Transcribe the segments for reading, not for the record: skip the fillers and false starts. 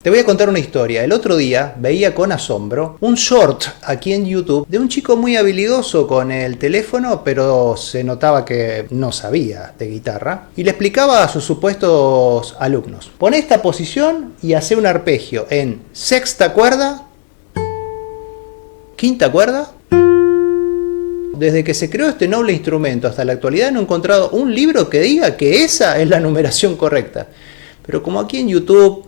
Te voy a contar una historia. El otro día veía con asombro un short aquí en YouTube de un chico muy habilidoso con el teléfono, pero se notaba que no sabía de guitarra, y le explicaba a sus supuestos alumnos: pon esta posición y hace un arpegio en sexta cuerda, quinta cuerda. Desde que se creó este noble instrumento hasta la actualidad no he encontrado un libro que diga que esa es la numeración correcta. Pero como aquí en YouTube,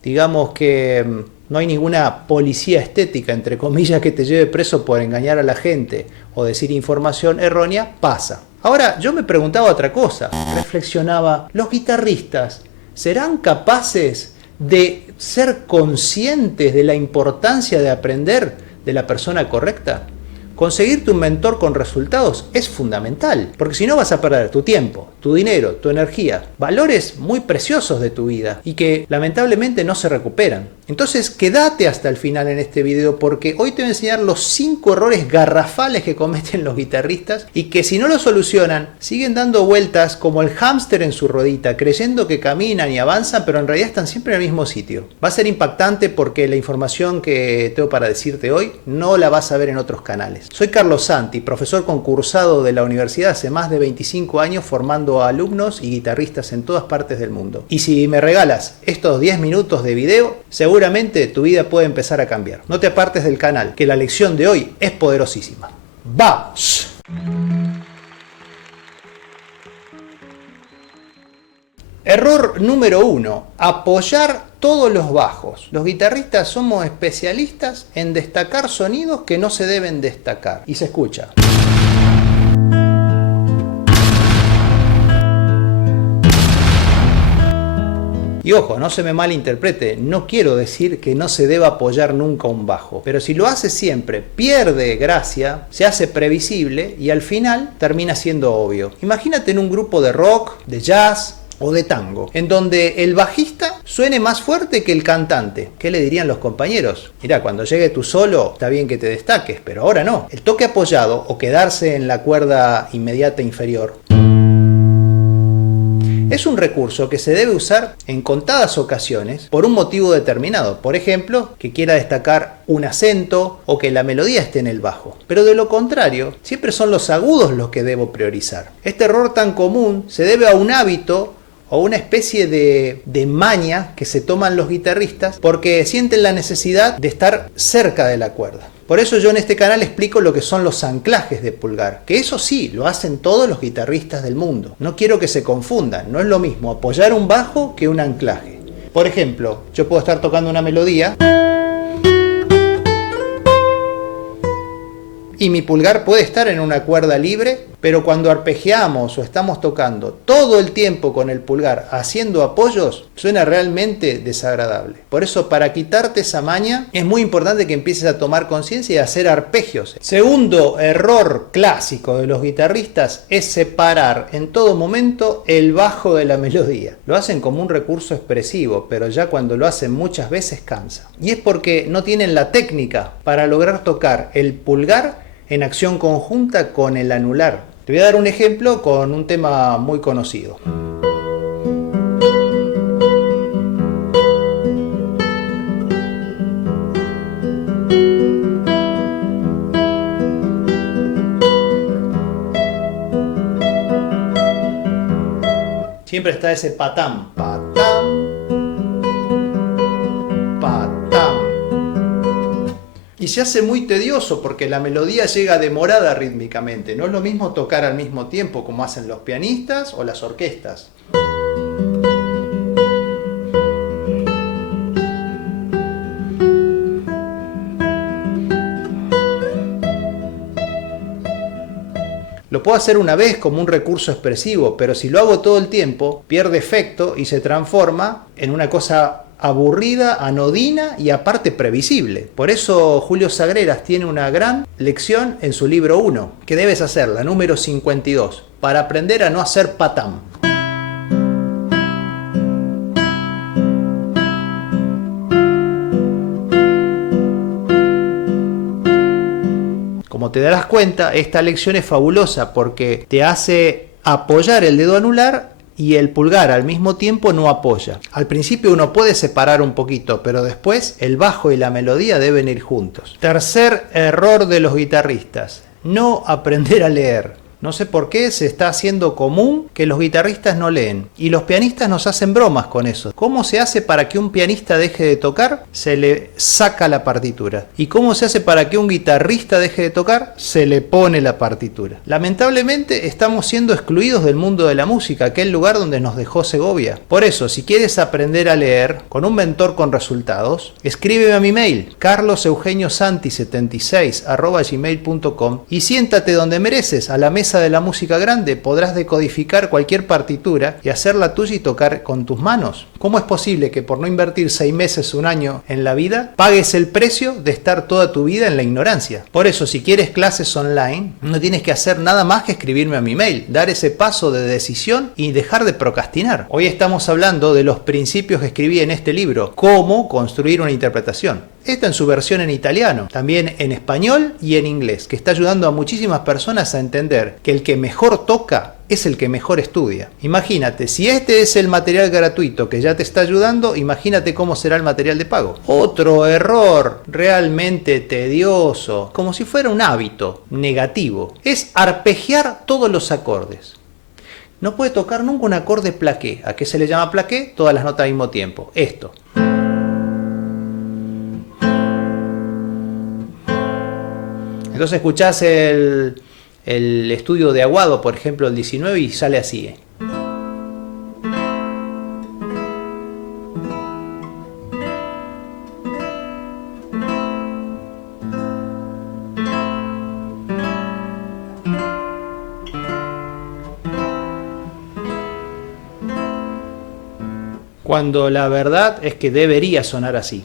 digamos que no hay ninguna policía estética, entre comillas, que te lleve preso por engañar a la gente o decir información errónea, pasa. Ahora, yo me preguntaba otra cosa, reflexionaba: ¿los guitarristas serán capaces de ser conscientes de la importancia de aprender de la persona correcta? Conseguirte un mentor con resultados es fundamental, porque si no vas a perder tu tiempo, tu dinero, tu energía, valores muy preciosos de tu vida y que lamentablemente no se recuperan. Entonces quédate hasta el final en este video, porque hoy te voy a enseñar los 5 errores garrafales que cometen los guitarristas y que si no lo solucionan siguen dando vueltas como el hámster en su ruedita, creyendo que caminan y avanzan, pero en realidad están siempre en el mismo sitio. Va a ser impactante porque la información que tengo para decirte hoy no la vas a ver en otros canales. Soy Carlos Santi, profesor concursado de la universidad hace más de 25 años, formando a alumnos y guitarristas en todas partes del mundo. Y si me regalas estos 10 minutos de video, seguramente tu vida puede empezar a cambiar. No te apartes del canal, que la lección de hoy es poderosísima. ¡Vamos! Error número 1. Apoyar todos los bajos. Los guitarristas somos especialistas en destacar sonidos que no se deben destacar. Y se escucha. Y ojo, no se me malinterprete, no quiero decir que no se deba apoyar nunca un bajo, pero si lo hace siempre, pierde gracia, se hace previsible y al final termina siendo obvio. Imagínate en un grupo de rock, de jazz o de tango, en donde el bajista suene más fuerte que el cantante. ¿Qué le dirían los compañeros? Mirá, cuando llegue tu solo, está bien que te destaques, pero ahora no. El toque apoyado o quedarse en la cuerda inmediata inferior es un recurso que se debe usar en contadas ocasiones por un motivo determinado. Por ejemplo, que quiera destacar un acento o que la melodía esté en el bajo. Pero de lo contrario, siempre son los agudos los que debo priorizar. Este error tan común se debe a un hábito o una especie de maña que se toman los guitarristas porque sienten la necesidad de estar cerca de la cuerda. Por eso yo en este canal explico lo que son los anclajes de pulgar, que eso sí, lo hacen todos los guitarristas del mundo. No quiero que se confundan, no es lo mismo apoyar un bajo que un anclaje. Por ejemplo, yo puedo estar tocando una melodía y mi pulgar puede estar en una cuerda libre, pero cuando arpegiamos o estamos tocando todo el tiempo con el pulgar haciendo apoyos, suena realmente desagradable. Por eso, para quitarte esa maña, es muy importante que empieces a tomar conciencia y a hacer arpegios. Segundo error clásico de los guitarristas es separar en todo momento el bajo de la melodía. Lo hacen como un recurso expresivo, pero ya cuando lo hacen muchas veces cansa. Y es porque no tienen la técnica para lograr tocar el pulgar en acción conjunta con el anular. Te voy a dar un ejemplo con un tema muy conocido. Siempre está ese patam, patam, patam. Y se hace muy tedioso porque la melodía llega demorada rítmicamente. No es lo mismo tocar al mismo tiempo como hacen los pianistas o las orquestas. Lo puedo hacer una vez como un recurso expresivo, pero si lo hago todo el tiempo, pierde efecto y se transforma en una cosa aburrida, anodina y aparte previsible. Por eso Julio Sagreras tiene una gran lección en su libro 1, que debes hacer, la número 52, para aprender a no hacer patam. Como te darás cuenta, esta lección es fabulosa porque te hace apoyar el dedo anular y el pulgar al mismo tiempo no apoya. Al principio uno puede separar un poquito, pero después el bajo y la melodía deben ir juntos. Tercer error de los guitarristas: no aprender a leer. No sé por qué se está haciendo común que los guitarristas no leen. Y los pianistas nos hacen bromas con eso. ¿Cómo se hace para que un pianista deje de tocar? Se le saca la partitura. ¿Y cómo se hace para que un guitarrista deje de tocar? Se le pone la partitura. Lamentablemente estamos siendo excluidos del mundo de la música, aquel lugar donde nos dejó Segovia. Por eso, si quieres aprender a leer con un mentor con resultados, escríbeme a mi mail, carloseugeniossanti76@gmail.com, y siéntate donde mereces, a la mesa de la música grande. Podrás decodificar cualquier partitura y hacerla tuya y tocar con tus manos. ¿Cómo es posible que por no invertir 6 meses, un año en la vida, pagues el precio de estar toda tu vida en la ignorancia? Por eso, si quieres clases online, no tienes que hacer nada más que escribirme a mi mail, dar ese paso de decisión y dejar de procrastinar. Hoy estamos hablando de los principios que escribí en este libro, cómo construir una interpretación. Esta en su versión en italiano, también en español y en inglés, que está ayudando a muchísimas personas a entender que el que mejor toca es el que mejor estudia. Imagínate, si este es el material gratuito que ya te está ayudando, imagínate cómo será el material de pago. Otro error realmente tedioso, como si fuera un hábito negativo, es arpegiar todos los acordes. No puede tocar nunca un acorde plaqué. ¿A qué se le llama plaqué? Todas las notas al mismo tiempo. Esto. Entonces escuchás el estudio de Aguado, por ejemplo, el 19, y sale así. Cuando la verdad es que debería sonar así.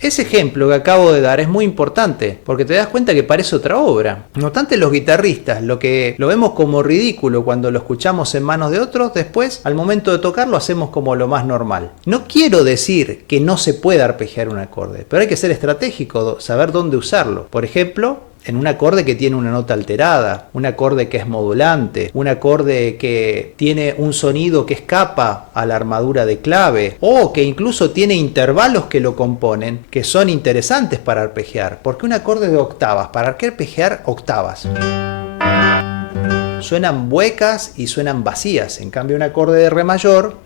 Ese ejemplo que acabo de dar es muy importante, porque te das cuenta que parece otra obra. No obstante, los guitarristas, lo que lo vemos como ridículo cuando lo escuchamos en manos de otros, después, al momento de tocar, lo hacemos como lo más normal. No quiero decir que no se pueda arpegiar un acorde, pero hay que ser estratégico, saber dónde usarlo. Por ejemplo, en un acorde que tiene una nota alterada, un acorde que es modulante, un acorde que tiene un sonido que escapa a la armadura de clave, o que incluso tiene intervalos que lo componen, que son interesantes para arpegiar. Porque un acorde de octavas, ¿para qué arpegiar octavas? Suenan huecas y suenan vacías. En cambio, un acorde de re mayor,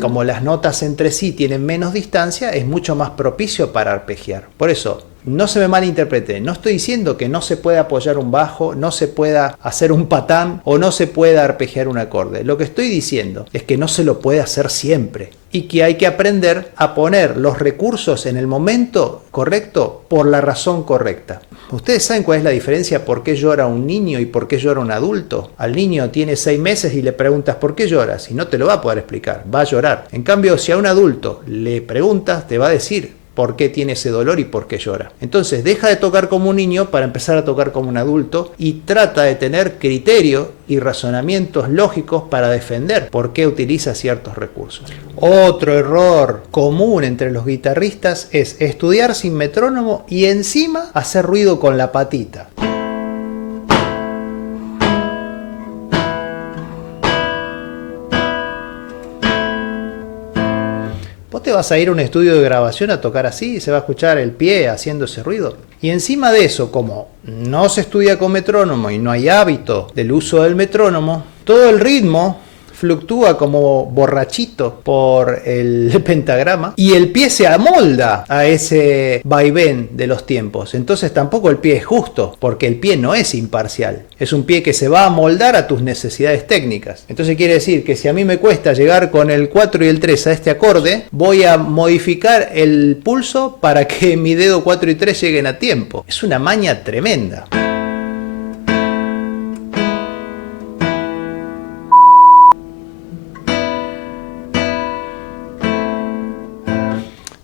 como las notas entre sí tienen menos distancia, es mucho más propicio para arpegiar. Por eso, no se me malinterprete, no estoy diciendo que no se pueda apoyar un bajo, no se pueda hacer un patán o no se pueda arpegiar un acorde. Lo que estoy diciendo es que no se lo puede hacer siempre y que hay que aprender a poner los recursos en el momento correcto por la razón correcta. ¿Ustedes saben cuál es la diferencia por qué llora un niño y por qué llora un adulto? Al niño tiene 6 meses y le preguntas ¿por qué lloras? Y no te lo va a poder explicar, va a llorar. En cambio, si a un adulto le preguntas, te va a decir por qué tiene ese dolor y por qué llora. Entonces deja de tocar como un niño para empezar a tocar como un adulto y trata de tener criterio y razonamientos lógicos para defender por qué utiliza ciertos recursos. Otro error común entre los guitarristas es estudiar sin metrónomo y encima hacer ruido con la patita. Vos te vas a ir a un estudio de grabación a tocar así y se va a escuchar el pie haciendo ese ruido. Y encima de eso, como no se estudia con metrónomo y no hay hábito del uso del metrónomo, todo el ritmo fluctúa como borrachito por el pentagrama y el pie se amolda a ese vaivén de los tiempos. Entonces tampoco el pie es justo, porque el pie no es imparcial. Es un pie que se va a amoldar a tus necesidades técnicas. Entonces quiere decir que si a mí me cuesta llegar con el 4 y el 3 a este acorde, voy a modificar el pulso para que mi dedo 4 y 3 lleguen a tiempo. Es una maña tremenda.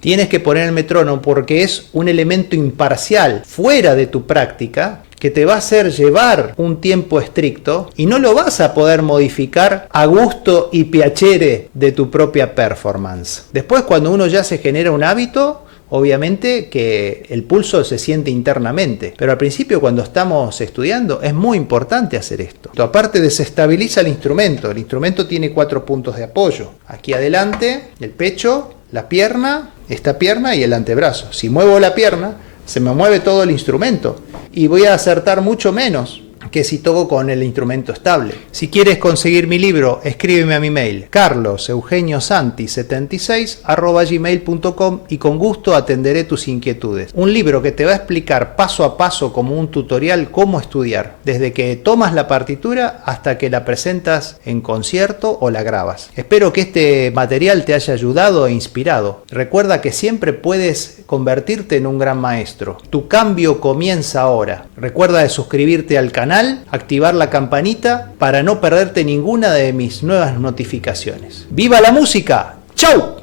Tienes que poner el metrónomo porque es un elemento imparcial, fuera de tu práctica, que te va a hacer llevar un tiempo estricto y no lo vas a poder modificar a gusto y piacere de tu propia performance. Después, cuando uno ya se genera un hábito, obviamente que el pulso se siente internamente, pero al principio, cuando estamos estudiando, es muy importante hacer esto. Aparte, desestabiliza el instrumento tiene 4 puntos de apoyo. Aquí adelante, el pecho, la pierna, esta pierna y el antebrazo. Si muevo la pierna, se me mueve todo el instrumento y voy a acertar mucho menos que si toco con el instrumento estable. Si quieres conseguir mi libro, escríbeme a mi mail carloseugeniosanti76@gmail.com y con gusto atenderé tus inquietudes. Un libro que te va a explicar paso a paso, como un tutorial, cómo estudiar, desde que tomas la partitura hasta que la presentas en concierto o la grabas. Espero que este material te haya ayudado e inspirado. Recuerda que siempre puedes convertirte en un gran maestro. Tu cambio comienza ahora. Recuerda de suscribirte al canal, activar la campanita para no perderte ninguna de mis nuevas notificaciones. ¡Viva la música! ¡Chau!